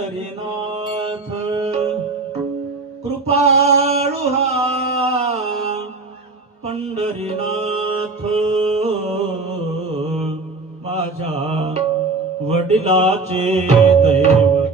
हरिनाथ कृपाळू हा पंढरीनाथ माझ्या वडिलाचे दैव.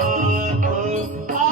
ಮಾತು ಆ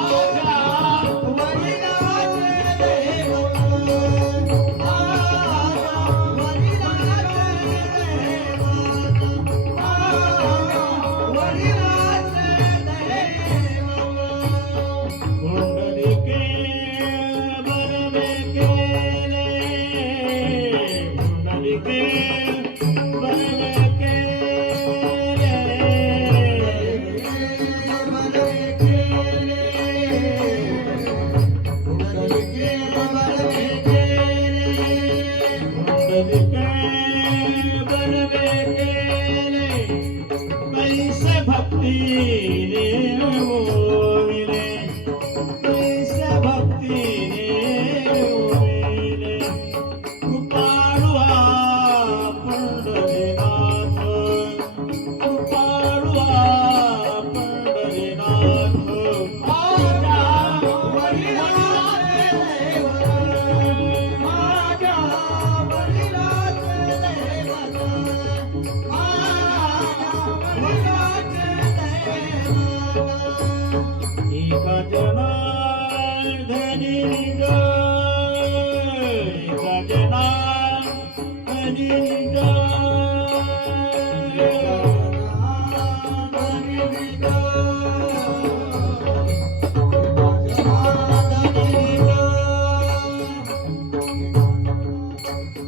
Lord.